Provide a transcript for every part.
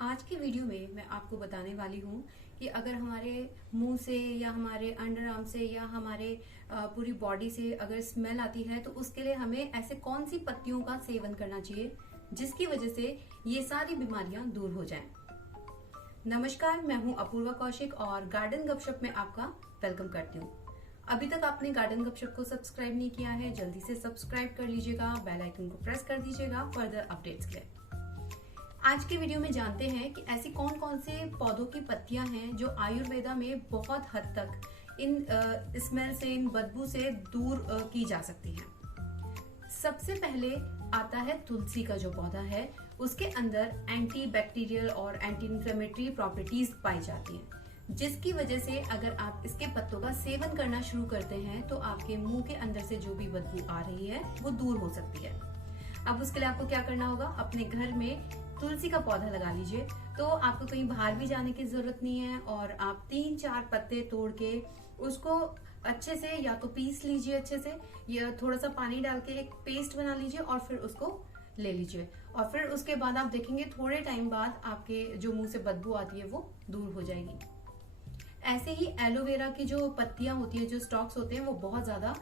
आज की वीडियो में मैं आपको बताने वाली हूँ कि अगर हमारे मुंह से या हमारे अंडर आर्म से या हमारे पूरी बॉडी से अगर स्मेल आती है तो उसके लिए हमें ऐसे कौन सी पत्तियों का सेवन करना चाहिए जिसकी वजह से ये सारी बीमारियां दूर हो जाएं। नमस्कार, मैं हूँ अपूर्वा कौशिक और गार्डन गपशप में आपका वेलकम करती हूँ। अभी तक आपने गार्डन गपशप को सब्सक्राइब नहीं किया है, जल्दी से सब्सक्राइब कर लीजिएगा, बेल आइकन को प्रेस कर दीजिएगा फर्दर अपडेट्स के लिए। आज के वीडियो में जानते हैं कि ऐसी कौन कौन से पौधों की पत्तियां हैं जो आयुर्वेदा में बहुत हद तक इन स्मेल से, इन बदबू से दूर की जा सकती हैं। सबसे पहले आता है तुलसी का जो पौधा है, उसके अंदर एंटी बैक्टीरियल और एंटी इन्फ्लेमेटरी प्रॉपर्टीज पाई जाती हैं, जिसकी वजह से अगर आप इसके पत्तों का सेवन करना शुरू करते हैं तो आपके मुंह के अंदर से जो भी बदबू आ रही है वो दूर हो सकती है। अब उसके लिए आपको क्या करना होगा, अपने घर में तुलसी का पौधा लगा लीजिए। तो आपको कहीं बाहर भी जाने की जरूरत नहीं है और आप 3-4 पत्ते तोड़ के उसको अच्छे से या तो पीस लीजिए अच्छे से, या थोड़ा सा पानी डाल के एक पेस्ट बना लीजिए और फिर उसको ले लीजिए। और फिर उसके बाद आप देखेंगे थोड़े टाइम बाद आपके जो मुंह से बदबू आती है वो दूर हो जाएगी। ऐसे ही एलोवेरा की जो पत्तियां होती है, जो स्टॉक्स होते हैं, वो बहुत ज्यादा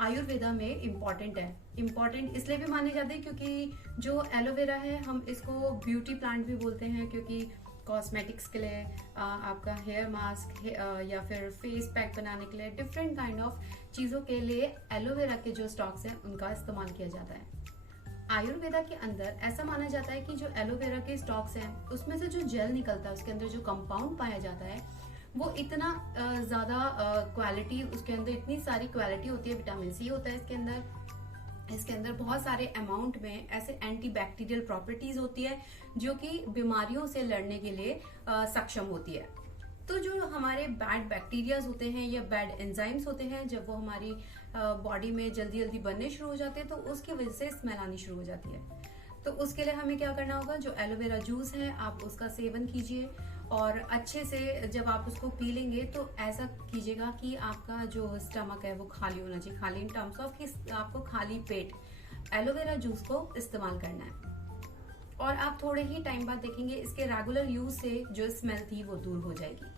आयुर्वेदा में इम्पॉर्टेंट है। इम्पॉर्टेंट इसलिए भी माने जाते हैं क्योंकि जो एलोवेरा है हम इसको ब्यूटी प्लांट भी बोलते हैं, क्योंकि कॉस्मेटिक्स के लिए, आपका हेयर मास्क या फिर फेस पैक बनाने के लिए, डिफरेंट काइंड ऑफ चीजों के लिए एलोवेरा के जो स्टॉक्स हैं उनका इस्तेमाल किया जाता है। आयुर्वेदा के अंदर ऐसा माना जाता है कि जो एलोवेरा के स्टॉक्स हैं उसमें से जो जेल निकलता है, उसके अंदर जो कंपाउंड पाया जाता है वो इतना ज्यादा क्वालिटी, उसके अंदर इतनी सारी क्वालिटी होती है, विटामिन सी होता है इसके अंदर बहुत सारे अमाउंट में ऐसे एंटी बैक्टीरियल प्रॉपर्टीज होती है जो कि बीमारियों से लड़ने के लिए सक्षम होती है। तो जो हमारे बैड बैक्टीरियाज होते हैं या बैड एंजाइम्स होते हैं, जब वो हमारी बॉडी में जल्दी जल्दी बनने शुरू हो जाते हैं तो उसकी वजह से स्मेल आनी शुरू हो जाती है। तो उसके लिए हमें क्या करना होगा, जो एलोवेरा जूस है आप उसका सेवन कीजिए और अच्छे से जब आप उसको पी लेंगे तो ऐसा कीजिएगा कि आपका जो स्टमक है वो खाली होना चाहिए। खाली इन टर्म्स ऑफ कि आपको खाली पेट एलोवेरा जूस को इस्तेमाल करना है और आप थोड़े ही टाइम बाद देखेंगे इसके रेगुलर यूज से जो स्मेल थी वो दूर हो जाएगी।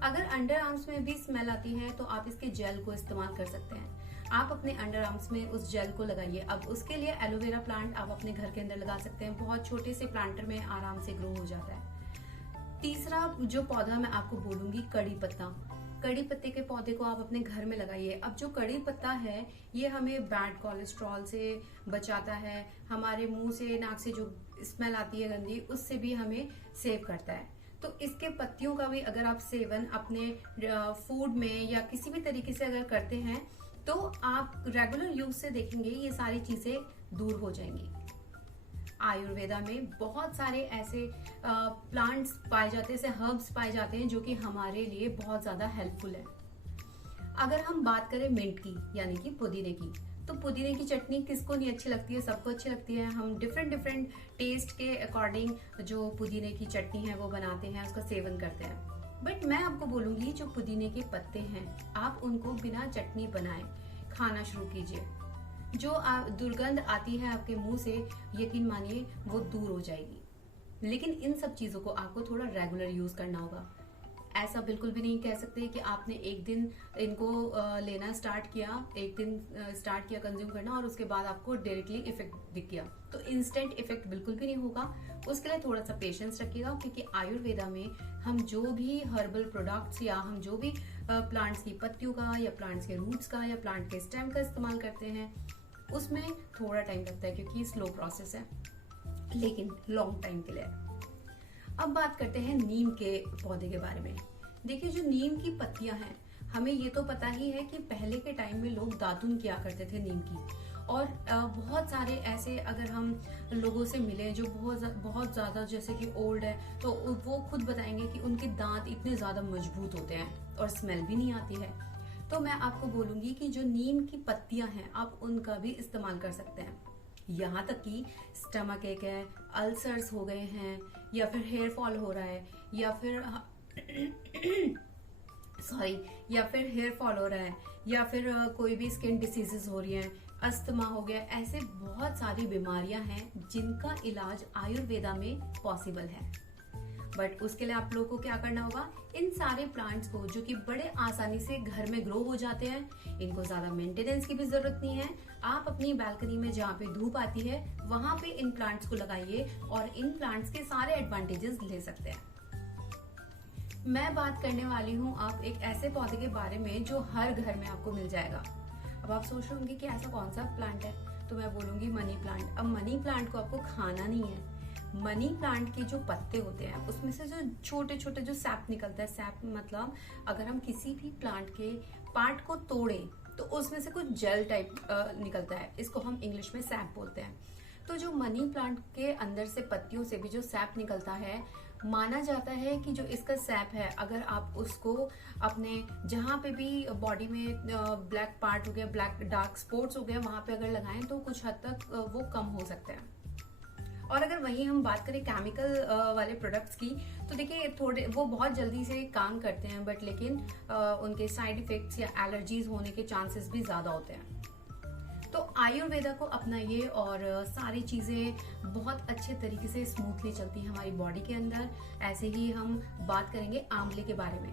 अगर अंडर आर्म्स में भी स्मेल आती है तो आप इसके जेल को इस्तेमाल कर सकते हैं। आप अपने अंडर आर्म्स में उस जेल को लगाइए। अब उसके लिए एलोवेरा प्लांट आप अपने घर के अंदर लगा सकते हैं, बहुत छोटे से प्लांटर में आराम से ग्रो हो जाता है। तीसरा जो पौधा मैं आपको बोलूंगी, कड़ी पत्ता। कड़ी पत्ते के पौधे को आप अपने घर में लगाइए। अब जो कड़ी पत्ता है ये हमें बैड कोलेस्ट्रॉल से बचाता है, हमारे मुंह से, नाक से जो स्मेल आती है गंदी, उससे भी हमें सेव करता है। तो इसके पत्तियों का भी अगर आप सेवन अपने फूड में या किसी भी तरीके से अगर करते हैं तो आप रेगुलर यूज से देखेंगे ये सारी चीजें दूर हो जाएंगी। आयुर्वेदा में बहुत सारे ऐसे प्लांट्स पाए जाते हैं, ऐसे हर्ब्स पाए जाते हैं जो कि हमारे लिए बहुत ज्यादा हेल्पफुल है। अगर हम बात करें मिंट की, यानी कि पुदीने की, तो पुदीने की चटनी किसको नहीं अच्छी लगती है, सबको अच्छी लगती है। हम डिफरेंट टेस्ट के अकॉर्डिंग जो पुदीने की चटनी है वो बनाते हैं, उसका सेवन करते हैं। बट मैं आपको बोलूंगी जो पुदीने के पत्ते हैं आप उनको बिना चटनी बनाए खाना शुरू कीजिए। जो दुर्गंध आती है आपके मुंह से, यकीन मानिए वो दूर हो जाएगी। लेकिन इन सब चीजों को आपको थोड़ा रेगुलर यूज करना होगा। ऐसा बिल्कुल भी नहीं कह सकते कि आपने एक दिन इनको लेना स्टार्ट किया, एक दिन स्टार्ट किया कंज्यूम करना और उसके बाद आपको डायरेक्टली इफेक्ट दिख गया। तो इंस्टेंट इफेक्ट बिल्कुल भी नहीं होगा। उसके लिए थोड़ा सा पेशेंस रखिएगा, क्योंकि आयुर्वेदा में हम जो भी हर्बल प्रोडक्ट्स या हम जो भी प्लांट्स की पत्तियों का या प्लांट्स के रूट्स का या प्लांट के स्टेम का इस्तेमाल करते हैं उसमें थोड़ा टाइम लगता है, क्योंकि स्लो प्रोसेस है, लेकिन लॉन्ग टाइम के लिए। अब बात करते हैं नीम के पौधे के बारे में। देखिए जो नीम की पत्तियां हैं, हमें ये तो पता ही है कि पहले के टाइम में लोग दातुन किया करते थे नीम की, और बहुत सारे ऐसे अगर हम लोगों से मिले जो बहुत ज्यादा जैसे कि ओल्ड है तो वो खुद बताएंगे कि उनके दांत इतने ज्यादा मजबूत होते हैं और स्मेल भी नहीं आती है। तो मैं आपको बोलूंगी कि जो नीम की पत्तियां हैं आप उनका भी इस्तेमाल कर सकते हैं। यहाँ तक कि स्टमक एक है, अल्सर्स हो गए हैं, या फिर हेयर फॉल हो रहा है, या फिर या फिर हेयर फॉल हो रहा है, या फिर कोई भी स्किन डिसीजेस हो रही हैं, अस्थमा हो गया, ऐसे बहुत सारी बीमारियां हैं जिनका इलाज आयुर्वेदा में पॉसिबल है। बट उसके लिए आप लोगों को क्या करना होगा, इन सारे प्लांट्स को जो कि बड़े आसानी से घर में ग्रो हो जाते हैं, इनको ज्यादा मेंटेनेंस की भी जरूरत नहीं है। आप अपनी बालकनी में जहाँ पे धूप आती है वहां पे इन प्लांट्स को लगाइए और इन प्लांट्स के सारे एडवांटेजेस ले सकते हैं। मैं बात करने वाली हूँ आप एक ऐसे पौधे के बारे में जो हर घर में आपको मिल जाएगा। अब आप सोच रहे होंगे कि ऐसा कौन सा प्लांट है, तो मैं बोलूंगी मनी प्लांट। अब मनी प्लांट को आपको खाना नहीं है, मनी प्लांट के जो पत्ते होते हैं उसमें से जो छोटे छोटे जो सैप निकलता है, सैप मतलब अगर हम किसी भी प्लांट के पार्ट को तोड़े तो उसमें से कुछ जेल टाइप निकलता है, इसको हम इंग्लिश में सैप बोलते हैं। तो जो मनी प्लांट के अंदर से पत्तियों से भी जो सैप निकलता है, माना जाता है कि जो इसका सैप है अगर आप उसको अपने जहाँ पे भी बॉडी में ब्लैक पार्ट हो गया, ब्लैक डार्क स्पॉट्स हो गया, वहां पे अगर लगाएं तो कुछ हद तक वो कम हो सकता है। और अगर वहीं हम बात करें केमिकल वाले प्रोडक्ट्स की, तो देखिए थोड़े वो बहुत जल्दी से काम करते हैं, बट लेकिन उनके साइड इफेक्ट्स या एलर्जीज होने के चांसेस भी ज्यादा होते हैं। तो आयुर्वेदा को अपनाइए और सारी चीजें बहुत अच्छे तरीके से स्मूथली चलती हैं हमारी बॉडी के अंदर। ऐसे ही हम बात करेंगे आंवले के बारे में।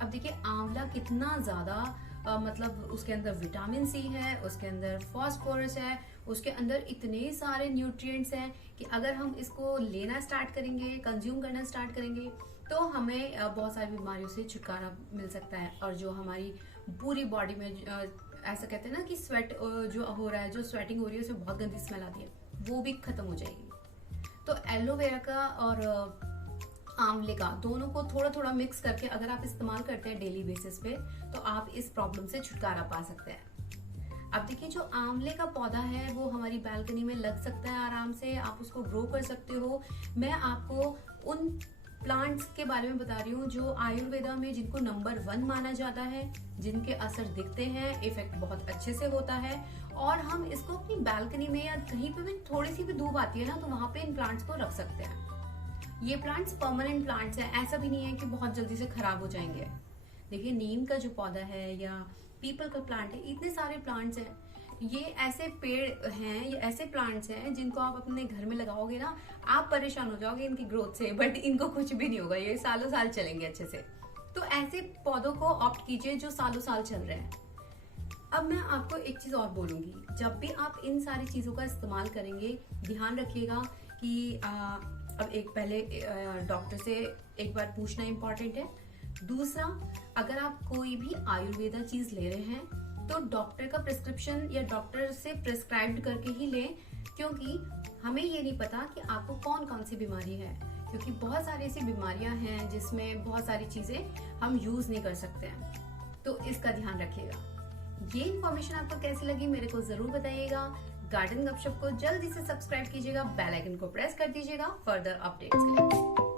अब देखिए आंवला कितना ज्यादा मतलब उसके अंदर विटामिन सी है, उसके अंदर फास्फोरस है, उसके अंदर इतने सारे न्यूट्रिएंट्स हैं कि अगर हम इसको लेना स्टार्ट करेंगे, कंज्यूम करना स्टार्ट करेंगे, तो हमें बहुत सारी बीमारियों से छुटकारा मिल सकता है। और जो हमारी पूरी बॉडी में ऐसा कहते हैं ना कि स्वेट जो हो रहा है, जो स्वेटिंग हो रही है, उसमें बहुत गंदी स्मेल आती है, वो भी खत्म हो जाएगी। तो एलोवेरा का और आंवले का दोनों को थोड़ा थोड़ा मिक्स करके अगर आप इस्तेमाल करते हैं डेली बेसिस पे, तो आप इस प्रॉब्लम से छुटकारा पा सकते हैं। अब देखिए जो आंवले का पौधा है वो हमारी बालकनी में लग सकता है आराम से, आप उसको ग्रो कर सकते हो। मैं आपको उन प्लांट्स के बारे में बता रही हूँ जो आयुर्वेदा में जिनको नंबर 1 माना जाता है, जिनके असर दिखते हैं, इफेक्ट बहुत अच्छे से होता है, और हम इसको अपनी बालकनी में या कहीं पे भी थोड़ी सी भी धूप आती है ना, तो वहां पे इन प्लांट्स को रख सकते हैं। ये प्लांट्स परमानेंट प्लांट्स हैं, ऐसा भी नहीं है कि बहुत जल्दी से खराब हो जाएंगे। देखिए नीम का जो पौधा है या पीपल का प्लांट है, इतने सारे प्लांट्स हैं। ये ऐसे पेड़ हैं, ये ऐसे प्लांट्स हैं जिनको आप अपने घर में लगाओगे ना, आप परेशान हो जाओगे इनकी ग्रोथ से, बट इनको कुछ भी नहीं होगा, ये सालों साल चलेंगे अच्छे से। तो ऐसे पौधों को ऑप्ट कीजिए जो सालों साल चल रहे हैं। अब मैं आपको एक चीज और बोलूंगी, जब भी आप इन सारी चीजों का इस्तेमाल करेंगे, ध्यान रखिएगा कि अब एक पहले डॉक्टर से एक बार पूछना इम्पोर्टेंट है। दूसरा, अगर आप कोई भी आयुर्वेदा चीज ले रहे हैं तो डॉक्टर का प्रिस्क्रिप्शन या डॉक्टर से प्रिस्क्राइब्ड करके ही लें, क्योंकि हमें ये नहीं पता कि आपको कौन कौन सी बीमारी है, क्योंकि बहुत सारी ऐसी बीमारियां हैं जिसमें बहुत सारी चीजें हम यूज नहीं कर सकते हैं। तो इसका ध्यान रखिएगा। ये इन्फॉर्मेशन आपको कैसी लगी मेरे को जरूर बताइएगा। गार्डन गपशप को जल्दी से सब्सक्राइब कीजिएगा, बेल आइकन को प्रेस कर दीजिएगा फर्दर अपडेट्स के लिए।